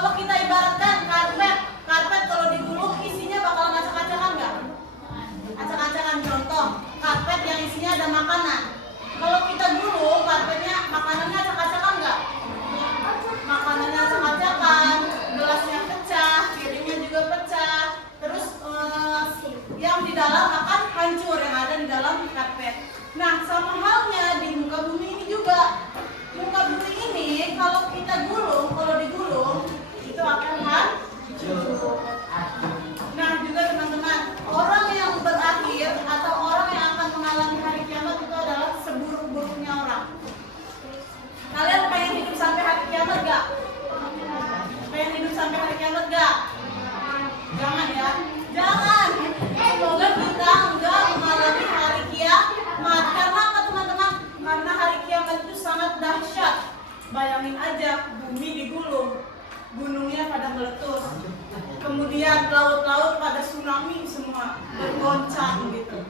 Kalau kita ibaratkan karpet kalau digulung isinya bakalan acak-acakan nggak? Acak-acakan. Contoh, karpet yang isinya ada makanan. Kalau kita gulung karpetnya, makanannya acak-acakan nggak? Makanannya acak-acakan, gelasnya pecah, piringnya juga pecah. Terus yang di dalam akan hancur yang ada di dalam karpet. Nah, sama halnya di muka bumi ini juga. Muka bumi ini kalau kita gulung, kalau digulung itu akan hancur. Nah, juga teman-teman, orang yang berakhir atau orang yang akan mengalami hari kiamat itu adalah seburuk-buruknya orang. Kalian pengen hidup sampai hari kiamat gak? Pengen hidup sampai hari kiamat gak? Jangan ya, jangan. Semoga kita enggak mengalami hari kiamat. Karena apa teman-teman? Karena hari kiamat itu sangat dahsyat. Bayangin aja, bumi digulung, gunungnya pada meletus, kemudian laut-laut pada tsunami semua bergoncang gitu.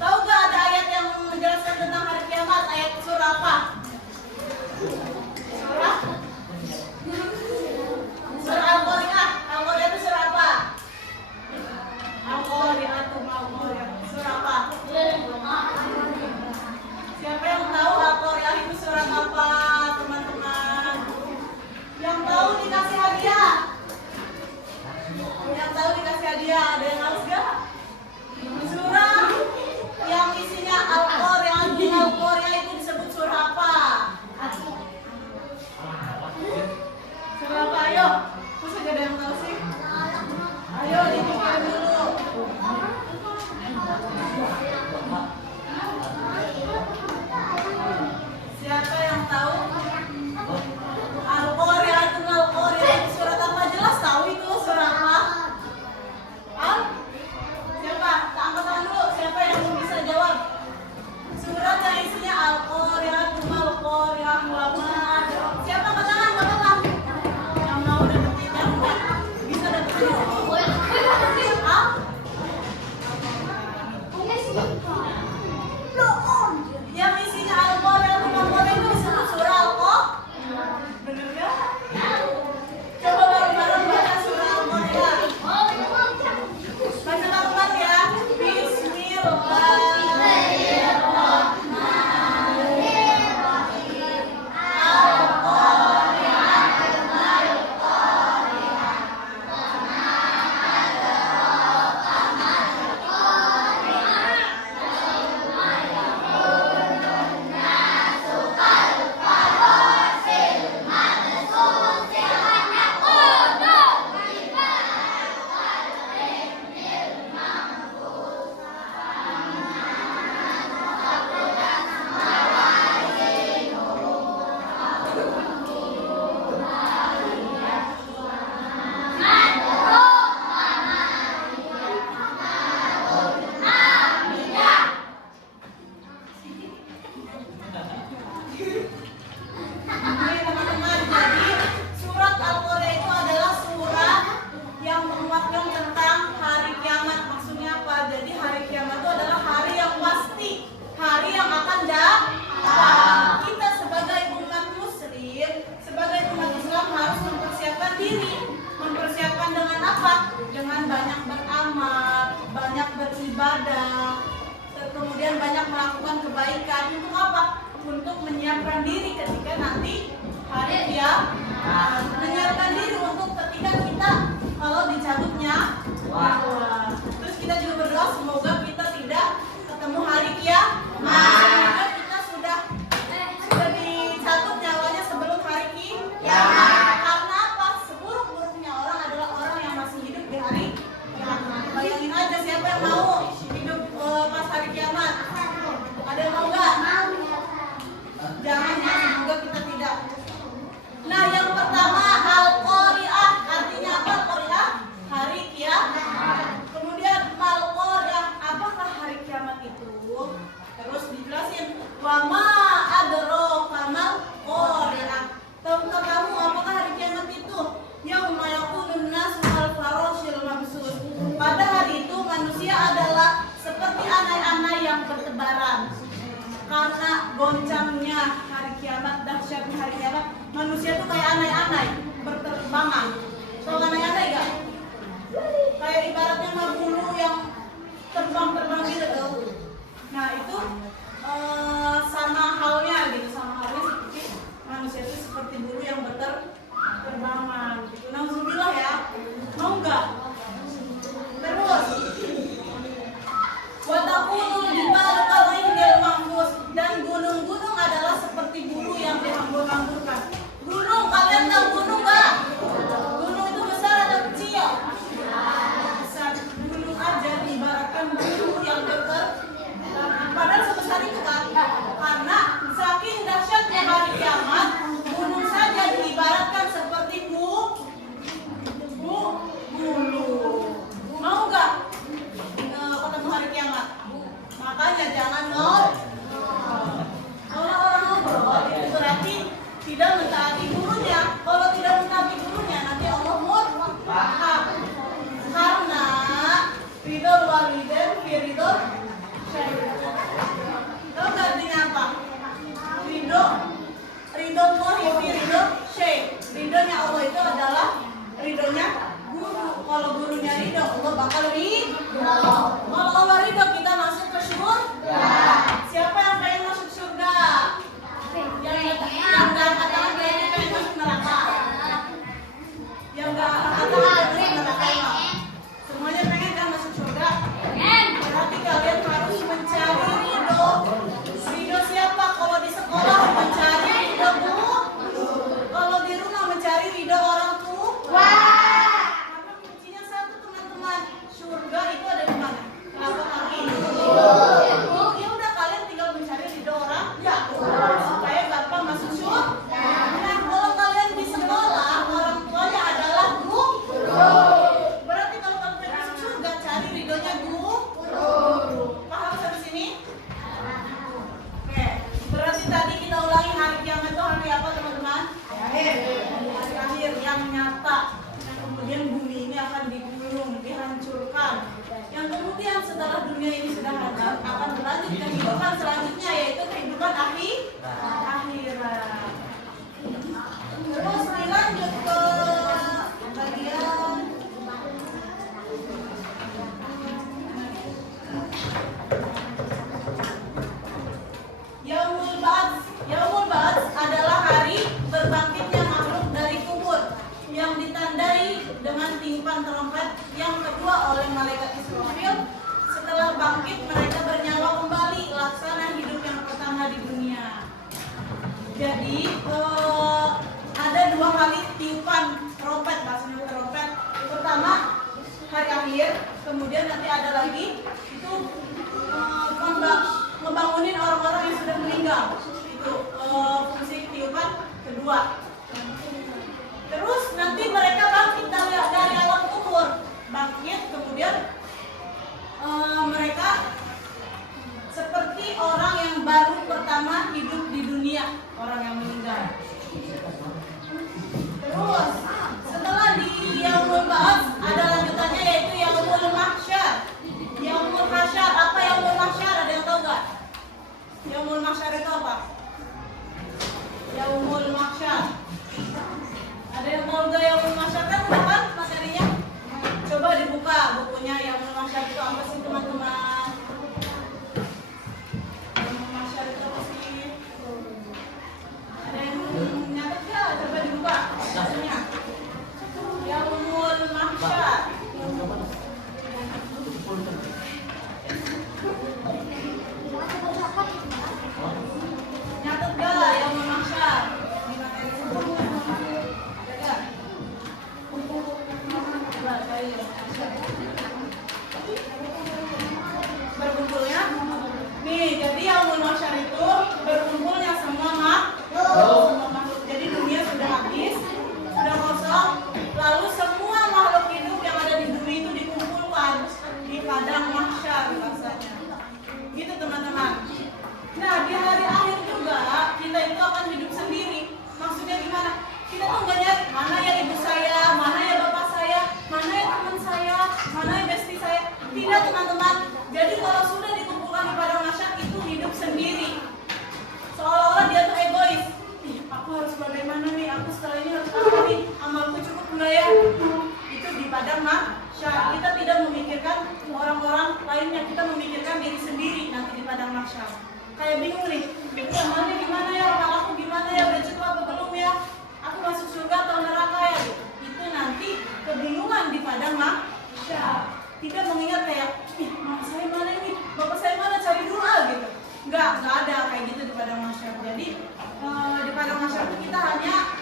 Tahu gak ada ayat yang menjelaskan tentang hari kiamat? Ayat surah apa? Surah Al-Qari'ah. Al-Qari'ah itu surah apa? Al-Qari'ah itu surah apa? Siapa yang tahu Al-Qari'ah itu surah apa, teman-teman? Yang tahu dikasih hadiah. Yang tahu dikasih hadiah. Ada yang harus gak? Surah yang isinya Al-Qari'ah. Al-Qari'ah itu disebut surah apa? Surah apa? Ayo. Masa gak ada yang tahu sih? Ayo dipikir dulu. Siapa yang tahu? Al-Qari'ah itu surat apa? Jelas tahu itu surah apa? Siapa? Angkat tangan dulu. Siapa yang bisa jawab? Surat yang isinya Al-Qari'ah Siapa angkat tangan? Gak apa-apa. Yang mau dapetin, yang bisa dapetin. Yang isinya Al-Qari'ah itu disebut surah Al-Qari'ah. Bener gak? Coba bareng-bareng baca surah Al-Qari'ah. Baca bareng ya. Ini teman-teman, jadi surat Al-Qari'ah itu adalah surat yang menguatkan tentang hari kiamat. Maksudnya apa? Jadi hari kiamat itu adalah hari yang pasti, hari yang akan datang. Kita sebagai umat muslim, sebagai umat Islam harus mempersiapkan diri. Mempersiapkan dengan apa? Dengan banyak beramal, banyak beribadah, kemudian banyak melakukan kebaikan. Untuk apa? Untuk menyiapkan diri ketika nanti hari kiamat. Menyiapkan diri untuk ketika kita kalau dicabutnya nyawa. Terus kita juga berdoa semoga kita tidak ketemu hari kiamat. Semoga kita sudah dicabut nyawanya sebelum hari kiamat. Karena apa? Seburuk-buruknya orang adalah orang yang masih hidup di hari kiamat. Bayangin aja siapa yang mau hidup pas hari kiamat? Ada yang mau nggak? Jangan ya, semoga kita tidak. Nah, yang pertama Al-Qari'ah. Artinya apa Qari'ah? Hari kiamat. Kemudian Al-Qari'ah, apakah hari kiamat itu? Terus dijelasin, wa ma adraka mal qari'ah. Tahukah kamu apakah hari kiamat itu? Yauma yakunun nasu kal farashil mabsus. Pada hari itu manusia adalah seperti anai-anai yang bertebaran. Karena goncangnya hari kiamat, dahsyatnya hari kiamat, manusia tuh kayak anai-anai terbangan. Tahu aneh-aneh nggak? Kayak ibaratnya mah bulu yang terbang-terbang gitu tuh. Nah itu sama halnya seperti manusia itu seperti bulu yang berterbangan gitu. Nauzubillah ya. Mau nggak? Terus wa taqulul jibalu kal-ghayril mahfuz, dan gunung-gunung adalah seperti bulu yang dihambur-hamburkan. Gunung, kalian tahu gunung nggak? Gunung itu besar atau kecil? Besar. Gunung aja diibaratkan bulu yang padahal sebesar itu kan, karena saking dahsyatnya hari kiamat, gunung saja diibaratkan seperti bulu. Mau nggak ketemu hari kiamat? Makanya jangan ngobrol. Kalau orang ngobrol itu berarti tidak mentaati gurunya. Kalau tidak mentaati gurunya, nanti Allah murka. Karena ridho walidain fi ridho syekh. Tahu nggak artinya apa? Ridho Allah fi ridho syekh. Ridhonya Allah itu adalah ridhonya guru. Kalau gurunya ridho, Allah bakal ridho. Kalau Allah ridho, kita masuk ke surga. Siapa yang pengen masuk surga? Yang nggak angkat tangan kayaknya pengen masuk neraka. Yang nggak angkat tangan pengen masuk neraka. Semuanya pengen kan masuk surga? Berarti kalian harus mencari ridho. Ridho siapa? Kalau di sekolah mencari ridho guru. Kalau di rumah mencari ridho orang tua. Karena kuncinya satu teman-teman, surga itu ada di mana? Telapak kaki. Ya udah, kalian tinggal mencari ridho orang supaya gampang masuk surga. Nah, kalau kalian di sekolah orang tuanya adalah guru. Berarti kalau kalian pengen masuk surga, cari ridhonya guru. Paham sampai sini? Oke. Berarti tadi kita ulangi, hari kiamat itu hari apa teman-teman? Hari akhir yang nyata. Kemudian bumi ini akan digulung, dihancurkan. Yang kemudian setelah dunia ini sudah hancur, akan berlanjut kehidupan selanjutnya, yaitu kehidupan akhirat. Terus dilanjut ke bagian Yaumul Ba'ats. Yaumul Ba'ats adalah hari berbangkitnya makhluk dari kubur, yang ditandai dengan tiupan trompet yang kedua oleh malaikat Israfil. Setelah bangkit, mereka bernyawa kembali, laksana hidup yang pertama di dunia. Jadi ada dua kali tiupan trompet, bahasanya trompet. Pertama hari akhir, kemudian nanti ada lagi itu ngebangunin orang-orang yang sudah meninggal. Itu fungsi tiupan kedua. Terus nanti mereka bangkit dari alam kubur, bangkit, kemudian mereka seperti orang yang baru pertama hidup di dunia, orang yang meninggal. Terus setelah di Yaumul Ba'ats ada lanjutannya, yaitu Yaumul Mahsyar. Yaumul Mahsyar, apa Yaumul Mahsyar? Ada yang tahu nggak? Yaumul Mahsyar itu apa? Yaumul Mahsyar. Ada yang tahu nggak Yaumul Mahsyar? Kan udah kan materinya? Coba dibuka bukunya, Yaumul Mahsyar itu apa sih teman-teman? Yaumul Mahsyar itu apa sih? Ada yang nyatet nggak? Coba dibuka bukunya. Yaumul Mahsyar. Nyatet nggak Yaumul Mahsyar? Di materi sebelumnya. Berkumpulnya nih, jadi Yaumul Mahsyar itu berkumpulnya semua makhluk. Jadi dunia sudah habis, sudah kosong, lalu semua makhluk hidup yang ada di bumi itu dikumpulkan di padang mahsyar rasanya. Gitu teman-teman. Nah, di hari akhir juga kita itu akan hidup sendiri. Maksudnya gimana? Kita tuh nggak nyari mana ya ibu saya, mana ya bapak saya, mana ya teman saya, mana ya padang mahsyar. Kita tidak memikirkan orang-orang lainnya, kita memikirkan diri sendiri nanti di padang mahsyar. Kayak bingung nih, amalnya gimana ya, amal aku gimana ya, udah cukup apa belum ya, aku masuk surga atau neraka ya gitu. Itu nanti kebingungan di padang mahsyar. Tidak mengingat kayak, mama saya mana ini, bapak saya mana, cari dulu gitu. Enggak ada kayak gitu di padang mahsyar. Jadi di padang mahsyar itu kita hanya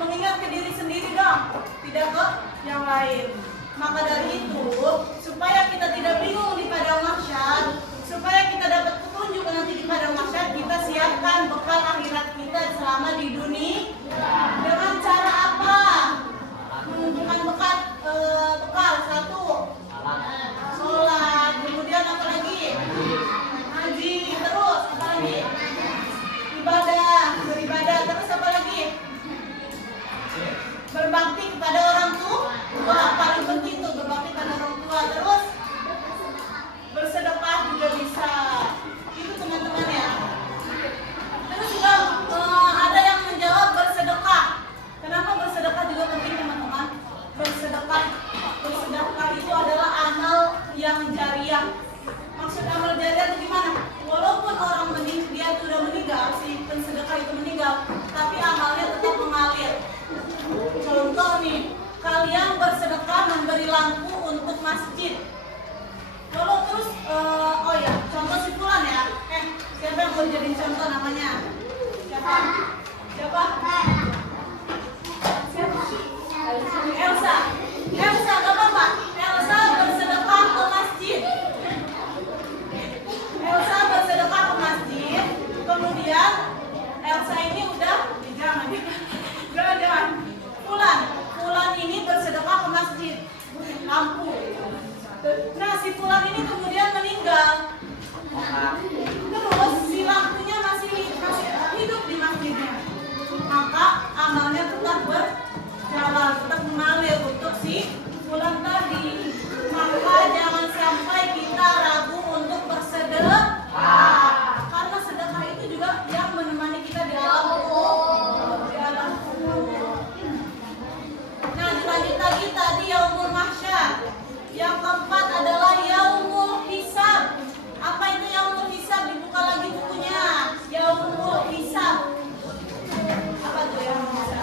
mengingat ke diri sendiri dong, tidak ke yang lain. Maka dari itu, supaya kita tidak bingung di padang mahsyar, supaya kita dapat petunjuk nanti di padang mahsyar, kita siapkan bekal akhirat kita selama di dunia. Dengan cara apa? Mengumpulkan bekal satu, sholat, kemudian apa lagi? Haji, terus apa lagi? Beribadah, terus apa lagi? Berbakti kepada orang tua. Wah, paling penting tuh berbakti pada orang tua. Terus bersedekah juga bisa. Itu teman-teman ya. Terus juga ada yang menjawab bersedekah. Kenapa bersedekah juga penting teman-teman? Bersedekah itu adalah amal yang jariah. Maksud amal jariah itu gimana? Walaupun orang dia sudah meninggal, si pensedekah itu meninggal, tapi amalnya tetap mengalir. Contoh nih, kalian bersedekah memberi lampu untuk masjid. Lalu terus, contoh si Fulan ya. Siapa yang boleh jadi contoh namanya? Siapa? Elsa, gak apa-apa. Elsa bersedekah ke masjid. Kemudian Elsa ini udah jangan. Fulan ini bersedekah ke masjid, lampu. Nah, si Fulan ini kemudian meninggal. Terus si lampunya masih hidup di masjidnya. Maka amalnya tetap berjalan, tetap mengalir untuk si Fulan tadi. Maka jangan sampai kita ragu untuk bersedekah. Karena sedekah itu juga yang menemani kita di alam kubur. Nah, dilanjut lagi tadi yaumul mahsyar. Yang keempat adalah yaumul hisab. Apa itu yaumul hisab? Dibuka lagi bukunya. Yaumul hisab. Apa tuh yaumul hisab?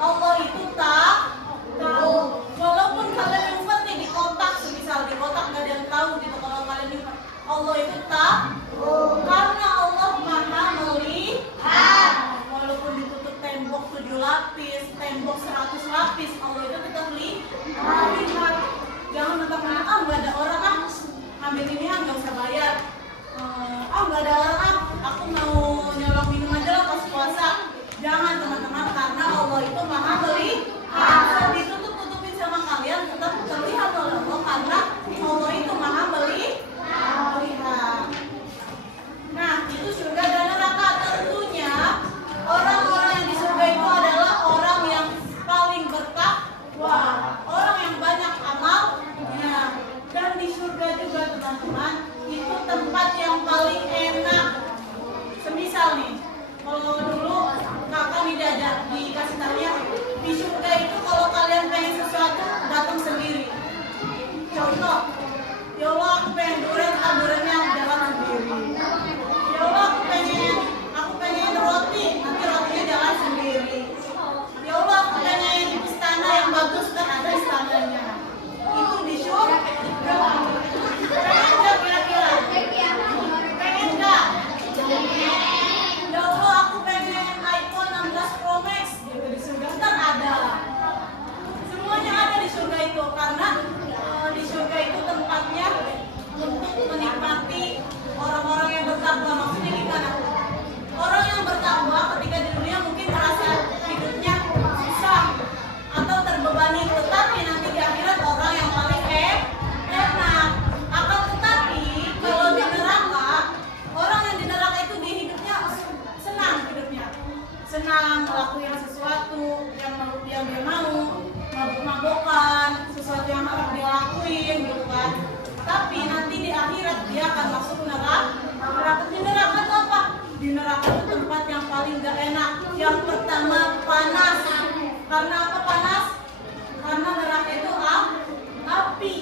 Allah itu tak tahu. Walaupun kalian nyumpet nih di kotak, semisal di kotak nggak ada yang tahu gitu kalau kalian nyumpet. Allah itu tak karena Allah maha melihat. Walaupun ditutup tembok 7 lapis, tembok 100 lapis, Allah itu tetap lihat. Jangan mentang-mentang nggak ada orang ambil ini nggak usah bayar. Nggak ada orang aku mau nyolong minum aja lah pas puasa. Jangan teman-teman, karena Allah itu maha melihat. Ditutup-tutupin sama kalian tetap terlihat oleh Allah karena Allah itu maha melihat. Nah, itu surga dan neraka. Tentunya orang-orang yang di surga itu adalah orang yang paling bertakwa, orang yang banyak amalnya. Dan di surga juga teman-teman, itu tempat yang paling enak. Semisal nih, kalau dulu kakak nih dikasih tahunya di surga itu kalau kalian pengen sesuatu datang sendiri. Contoh, ya Allah aku pengen durian, duriannya jalan sendiri. Ya Allah aku pengen roti, nanti rotinya jalan sendiri. Ya Allah aku pengen istana yang bagus, kan ada istananya. Itu di surga. Pengen nggak kira-kira? Pengen nggak? Ya Allah aku pengen iPhone 16 Pro Max, gitu di surga ntar ada. Semuanya ada di surga itu karena di surga itu tempatnya untuk menikmati orang-orang yang bertakwa. Maksudnya gimana? Orang yang bertakwa ketika di dunia mungkin merasa hidupnya susah atau terbebani, tetapi nanti di akhirat orang yang paling enak. Akan tetapi kalau di neraka, orang yang di neraka itu di hidupnya senang melakukan sesuatu yang dia mau, mabuk-mabukan, sesuatu yang harus dia lakuin gitu kan. Tapi nanti di akhirat dia akan masuk neraka. Di neraka itu apa? Di neraka itu tempat yang paling gak enak. Yang pertama panas. Karena apa panas? Karena neraka itu api.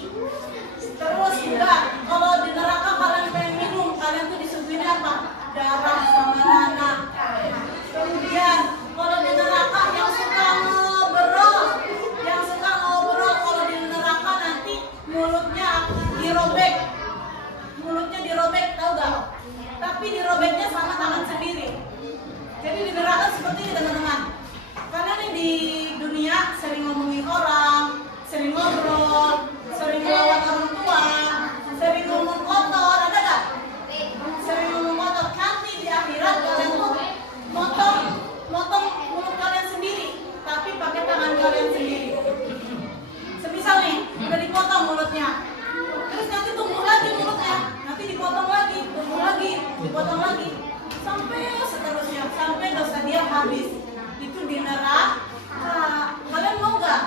Terus juga kalau di neraka kalian pengen minum, kalian tuh disuguhin apa? Darah sama nanah. Kemudian kalau di neraka yang suka ngobrol, kalau di neraka nanti mulutnya dirobek, tahu gak? Tapi dirobeknya sama tangan sendiri. Jadi di neraka seperti ini teman-teman. Karena nih di dunia sering ngomongin orang, sering ngobrol, sering melawan orang tua, sering ngomong kotor, ada gak? Sering ngomong kotor. Nanti di akhirat kalian tuh motong mulut kalian sendiri, tapi pakai tangan kalian sendiri. Semisal nih, udah dipotong mulutnya, terus nanti tumbuh lagi mulutnya, nanti dipotong lagi, tumbuh lagi, dipotong lagi, sampai seterusnya, sampai dosa dia habis. Itu di neraka. Kalian mau nggak?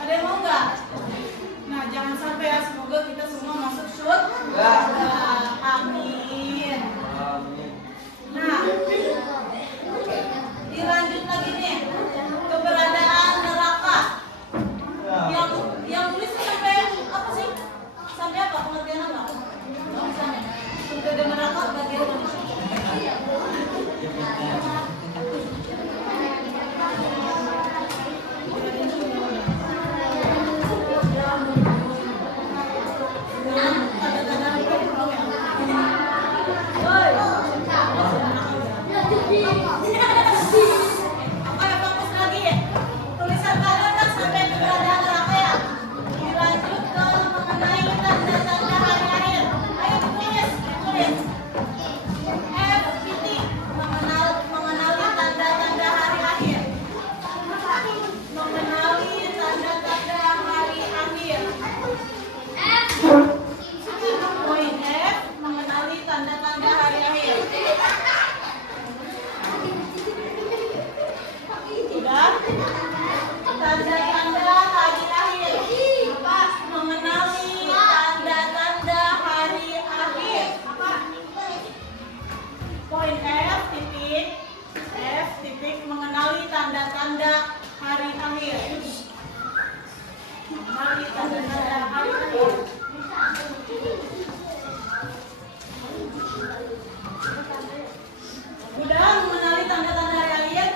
Ada yang mau nggak? Nah, jangan sampai ya, semoga kita semua masuk surga. Amin. Nah, dilanjut lagi nih, keberadaan neraka. Yang tulis sampai apa sih? Sampai apa? Pengertian apa? Sampai di neraka bagian manusia. Tanda-tanda hari akhir. Mengenali tanda-tanda hari akhir. Poin F titik mengenali tanda-tanda hari akhir. Mengenali tanda-tanda hari akhir. Udah mengenali tanda-tanda hari akhir?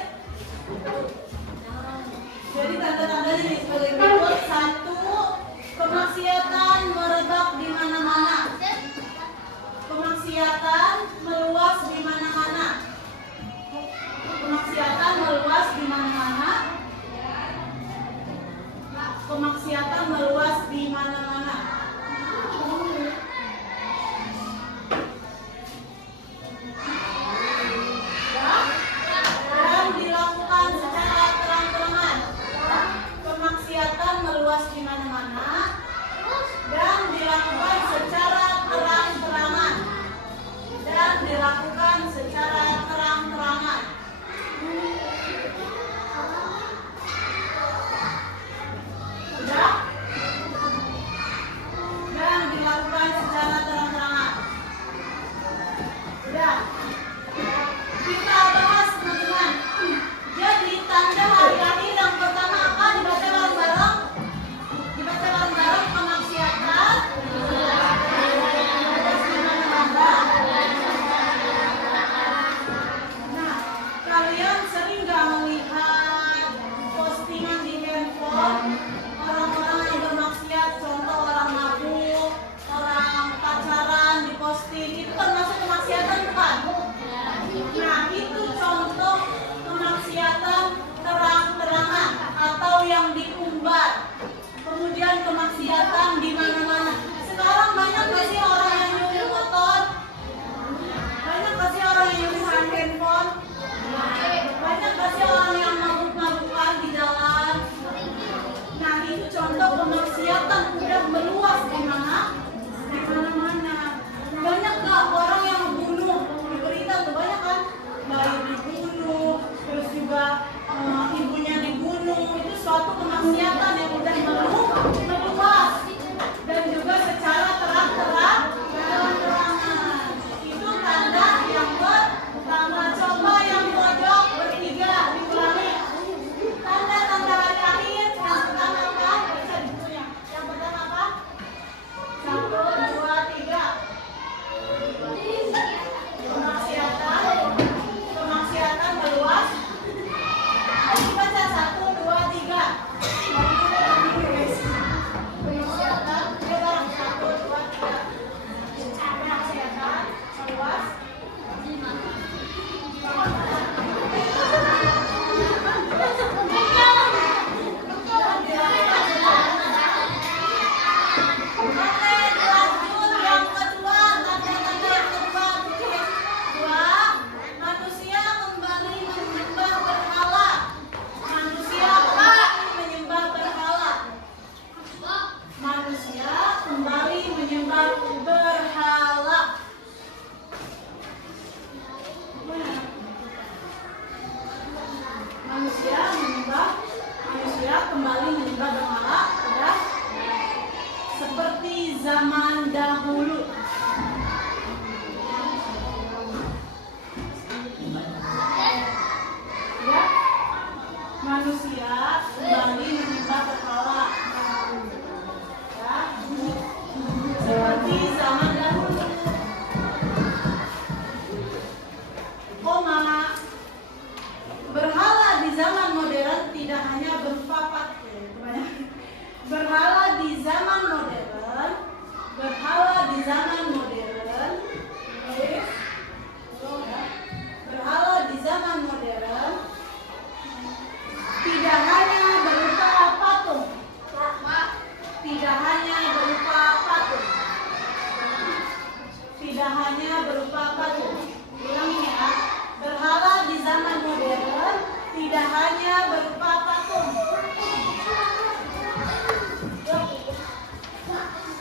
tidak hanya berupa patung. Ulangi ya. Berhala di zaman modern tidak hanya berupa patung,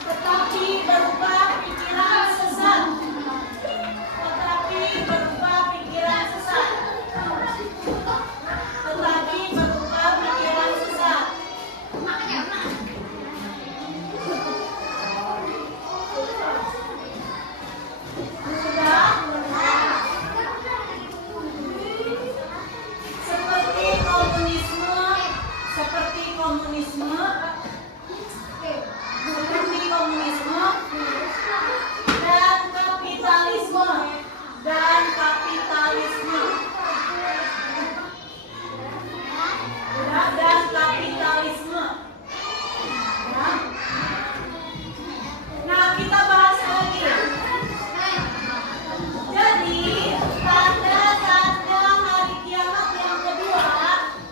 tetapi berupa pikiran sesat. Tetapi berupa pikiran sesat. Tetapi berupa pikiran sesat. Sudah? Seperti komunisme, seperti komunisme, seperti komunisme dan kapitalisme, dan kapitalisme, dan kapitalisme. Ya. Nah, kita bahas lagi. Jadi, tanda-tanda hari kiamat yang kedua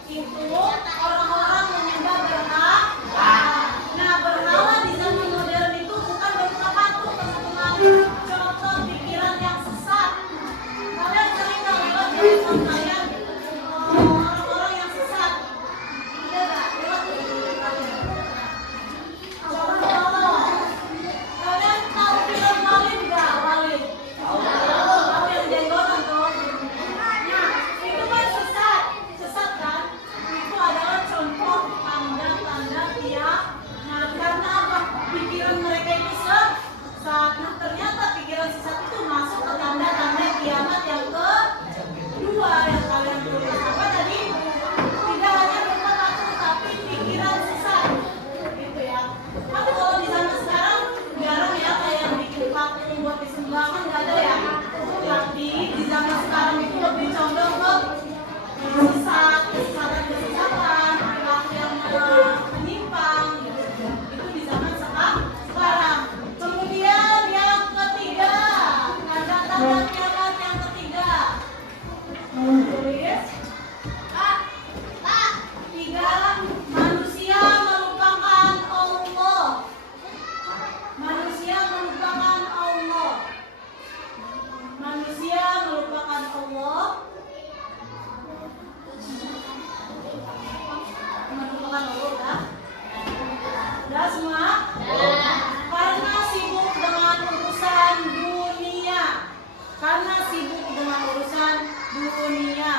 itu orang-orang menyembah berhala. Nah, berhala di zaman modern itu bukan berupa patung, teman-teman. Contoh pikiran yang sesat. Kalian sering nggak lewat di handphone kalian orang-orang yang sesat? Ada nggak lewat di handphone kalian? Contoh, kalian tahu film Walid nggak? Walid? Tahu yang jenggotan tuh? Nah, itu kan sesat, sesat kan? Itu adalah contoh tanda-tanda kiamat. Nah, karena apa? Pikiran mereka itu sesat. Nah, ternyata pikiran sesat itu masuk ke tanda-tanda kiamat yang kedua yang kalian tulis. Apa tadi? Tidak hanya berupa patung, tapi pikiran sesat. Gitu ya. Tapi kalau di zaman sekarang jarang ya kayak yang bikin patung buat disembah, kan nggak ada ya. Tapi di zaman sekarang itu lebih condong ke sesat, kesesatan, perilaku yang menyimpang. Gitu. Itu di zaman sekarang. Kemudian yang ketiga, tanda-tanda kiamat yang ketiga. Tulis. Tiga, manusia melupakan Allah. Manusia melupakan Allah. Manusia melupakan Allah. Melupakan Allah, udah semua? Karena sibuk dengan urusan dunia. Karena sibuk dengan urusan dunia.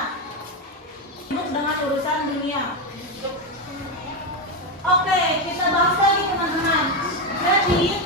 Sibuk dengan urusan dunia. Oke, kita bahas lagi teman-teman. Jadi